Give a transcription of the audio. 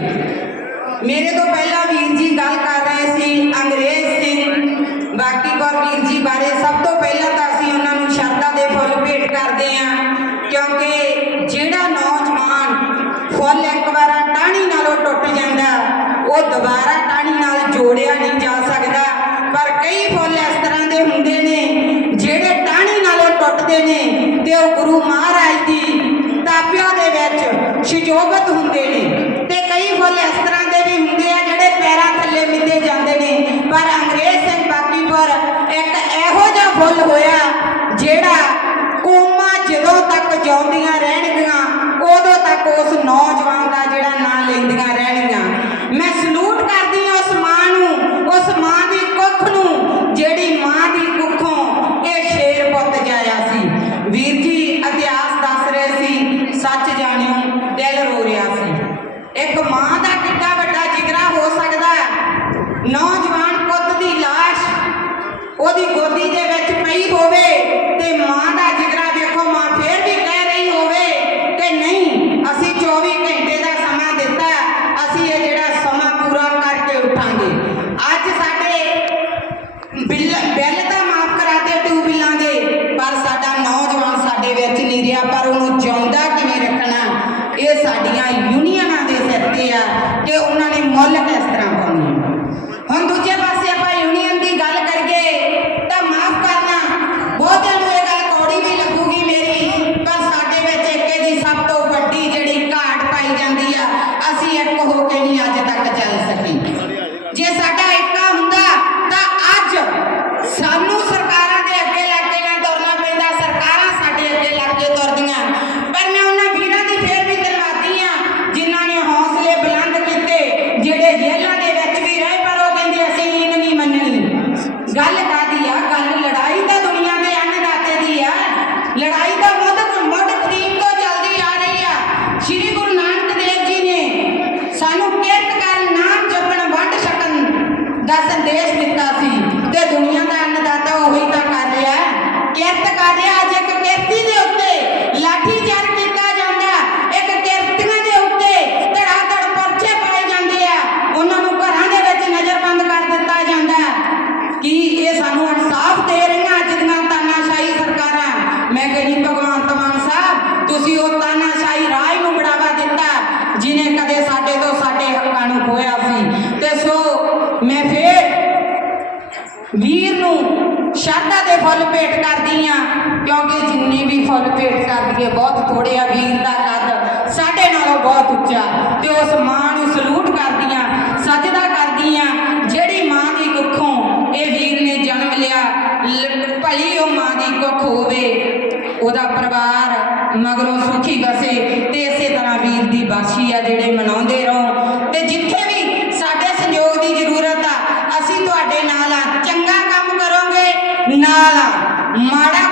ਮੇਰੇ ਤੋਂ ਪਹਿਲਾਂ ਵੀਰ ਜੀ ਗੱਲ ਕਰ ਰਹੇ ਸੀ ਅੰਗਰੇਜ਼ ਸਿੰਘ ਬਾਕੀ ਕੌਰ ਵੀਰ ਜੀ ਬਾਰੇ ਸਭ ਤੋਂ ਪਹਿਲਾਂ ਤਾਂ ਅਸੀਂ ਉਹਨਾਂ ਨੂੰ ਸ਼ਰਧਾ ਦੇ ਫੁੱਲ ਭੇਟ ਕਰਦੇ ਹਾਂ, ਕਿਉਂਕਿ ਜਿਹੜਾ ਨੌਜਵਾਨ ਫੁੱਲ ਇੱਕ ਵਾਰ ਟਾਹਣੀ ਨਾਲੋਂ ਟੁੱਟ ਜਾਂਦਾ, ਉਹ ਦੁਬਾਰਾ ਟਾਹਣੀ ਨਾਲ ਜੋੜਿਆ ਨਹੀਂ ਜਾ ਸਕਦਾ। ਪਰ ਕਈ ਫੁੱਲ ਇਸ ਤਰ੍ਹਾਂ ਦੇ ਹੁੰਦੇ ਨੇ, ਜਿਹੜੇ ਟਾਹਣੀ ਨਾਲੋਂ ਟੁੱਟਦੇ ਨੇ ਤੇ ਉਹ ਗੁਰੂ ਮਹਾਰਾਜ ਦੀ ਤਾਬਿਆਂ ਦੇ ਵਿੱਚ ਸ਼ਜੋਬਤ ਤੱਕ ਜਿਉਂਦੀਆਂ ਰਹਿਣਗੀਆਂ, ਉਦੋਂ ਤੱਕ ਉਸ ਨੌਜਵਾਨ ਦਾ ਜਿਹੜਾ ਨਾਂ ਲੈਂਦੀਆਂ ਰਹਿਣਗੀਆਂ। ਮੈਂ ਸਲੂਟ ਕਰਦੀ ਹਾਂ ਉਸ ਮਾਂ ਨੂੰ, ਉਸ ਮਾਂ ਦੀ ਕੁੱਖ ਨੂੰ, ਜਿਹੜੀ ਮਾਂ ਦੀ ਕੁੱਖੋਂ ਇਹ ਸ਼ੇਰ ਪੁੱਤ ਜਾਇਆ ਸੀ। ਵੀਰ ਜੀ, ਇਤਿਹਾਸ ਦੱਸ ਰਹੇ ਸੀ, ਸੱਚ ਜਾਣਿਓ, ਦਿਲ ਰੋ ਰਿਹਾ ਸੀ। ਇੱਕ ਮਾਂ ਦਾ ਕਿੱਡਾ ਵੱਡਾ ਜਿਗਰਾ ਹੋ ਸਕਦਾ ਹੈ। ਨੌਜਵਾਨ ਪੁੱਤ ਦੀ ਲਾਸ਼, ਉਹਦੀ ਗੋਦੀ ਦੇ ਜਿਉਂਦਾ ਕਿਵੇਂ ਰੱਖਣਾ? ਇਹ ਸਾਡੀਆਂ ਯੂਨੀਅਨਾਂ ਦੇ ਸਿਰ ਤੇ ਆ ਕਿ ਉਹਨਾਂ ਨੇ ਮੁੱਲ ਕਿਸ ਤਰ੍ਹਾਂ ਪਾਉਣੀ ਹੈ ਹੁਣ ਦੂਜੇ ਪਾਸੇ ਆਪਾਂ ਯੂਨੀਅਨ ਦੀ ਗੱਲ ਕਰੀਏ ਤਾਂ ਮਾਫ ਕਰਨਾ ਬਹੁਤਿਆਂ ਨੂੰ ਇਹ ਗੱਲ ਕੌੜੀ ਵੀ ਲੱਗੂਗੀ ਮੇਰੀ ਪਰ ਸਾਡੇ ਵਿੱਚ ਏਕੇ ਦੀ ਸਭ ਤੋਂ ਵੱਡੀ ਜਿਹੜੀ ਘਾਟ ਪਾਈ ਜਾਂਦੀ ਆ ਅਸੀਂ ਇੱਕ ਹੋ ਕੇ ਨਹੀਂ ਅੱਜ ਤੱਕ ਚੱਲ ਸਕੇ ਜੇ ਸਾਡਾ ਏਕਾ ਹੁੰਦਾ ਤਾਂ ਅੱਜ ਸਾਨੂੰ ਸਰਕਾਰਾਂ ਦੇ ਅੱਗੇ ਲੱਗ ਕੇ ਨਾ ਤੁਰਨਾ ਪੈਂਦਾ ਸਰਕਾਰਾਂ ਸਾਡੇ ਅੱਗੇ ਲੱਗ ਕੇ ਤੁਰਦੀਆਂ ਪਰ ਮੈਂ ਉਹਨਾਂ ਵੀਰਾਂ ਦੀ ਫੇਰ ਵੀ ਧੰਨਵਾਦੀ ਆ ਜਿਨ੍ਹਾਂ ਨੇ ਹੌਸਲੇ ਬੁਲੰਦ ਕੀਤੇ ਜਿਹੜੇ ਜੇਲ੍ਹਾਂ ਦੇ ਵਿੱਚ ਵੀ ਰਹੇ ਪਰ ਉਹ ਕਹਿੰਦੇ ਅਸੀਂ ਨੀਂਦ ਨਹੀਂ ਮੰਨਣੀ ਗੱਲ ਕਾਦੀ ਆ ਗੱਲ ਲੜਾਈ ਤਾਂ ਦੁਨੀਆ ਦੇ ਅੰਨਦਾਤੇ ਦੀ ਆ ਲੜਾਈ ਤਾਂ ਮੁੱਢ ਮੁੱਢ ਕਦੀਮ ਤੋਂ ਚੱਲਦੀ ਆ ਰਹੀ ਆ ਸ੍ਰੀ ਗੁਰੂ ਨਾਨਕ ਦੇਵ ਜੀ ਨੇ ਸਾਨੂੰ ਕਿਰਤ ਕਰਨ ਨਾਮ ਜਪਣ ਵੰਡ ਛਕਣ ਦਾ ਸੰਦੇਸ਼ ਦਿੱਤਾ ਸੀ ਤੇ ਦੁਨੀਆ ਦਾ ਅੰਨਦਾਤਾ ਉਹੀ ਤਾਂ ਕਰ ਰਿਹਾ ਹੈ। ਕਿਰਤ ਕਰ ਰਿਹਾ ਅੱਜ ਇੱਕ ਕਿਰਤੀ ਦੇ ਉੱਤੇ ਲਾਠੀ ਚਾਰ ਕੀਤਾ ਜਾਂਦਾ ਇੱਕ ਕਿਰਤੀਆਂ ਦੇ ਉੱਤੇ ਧੜਾ ਧੜ ਪਰਚੇ ਪਾਏ ਜਾਂਦੇ ਆ ਉਹਨਾਂ ਨੂੰ ਘਰਾਂ ਦੇ ਵਿੱਚ ਨਜ਼ਰਬੰਦ ਕਰ ਦਿੱਤਾ ਜਾਂਦਾ ਕੀ ਇਹ ਸਾਨੂੰ ਇਨਸਾਫ ਦੇ ਰਹੀਆਂ ਅੱਜ ਦੀਆਂ ਤਾਨਾਸ਼ਾਹੀ ਸਰਕਾਰਾਂ ਮੈਂ ਕਹਿੰਦੀ, ਭਗਵੰਤ ਮਾਨ ਸਾਹਿਬ, ਤੁਸੀਂ ਉਹ ਤਾਨਾਸ਼ਾਹੀ ਰਾਜ ਨੂੰ ਬੜਾਵਾ ਦਿੱਤਾ, ਜਿਨੇ ਕਦੇ ਸਾਡੇ ਤੋਂ ਸਾਡੇ ਹੱਕਾਂ ਨੂੰ ਖੋਇਆ ਸੀ। ਤੇ ਸੋ ਮੈਂ ਫੇਰ ਵੀਰ ਨੂੰ ਸ਼ਰਧਾ ਦੇ ਫੁੱਲ ਭੇਟ ਕਰਦੀ ਆ, ਕਿਉਂਕਿ ਜਿੰਨੀ ਵੀ ਫੁੱਲ ਭੇਟ ਕਰਦੀ ਹੈ ਬਹੁਤ ਥੋੜੇ ਆ ਵੀਰ ਦਾ ਕੱਦ, ਸਾਡੇ ਨਾਲੋਂ ਬਹੁਤ ਉੱਚਾ, ਤੇ ਉਸ ਮਗਰੋਂ ਸੁਖੀ ਵਸੇ ਤੇ ਇਸੇ ਤਰ੍ਹਾਂ ਵੀਰ ਦੀ ਬਾਸ਼ੀ ਆ ਜਿਹੜੇ ਮਨਾਉਂਦੇ ਰਹੋ। ਤੇ ਜਿੱਥੇ ਵੀ ਸਾਡੇ ਸਹਿਯੋਗ ਦੀ ਜ਼ਰੂਰਤ ਆ, ਅਸੀਂ ਤੁਹਾਡੇ ਨਾਲ ਆ। ਚੰਗਾ ਕੰਮ ਕਰੋਗੇ, ਨਾਲ ਆ। ਮਾੜਾ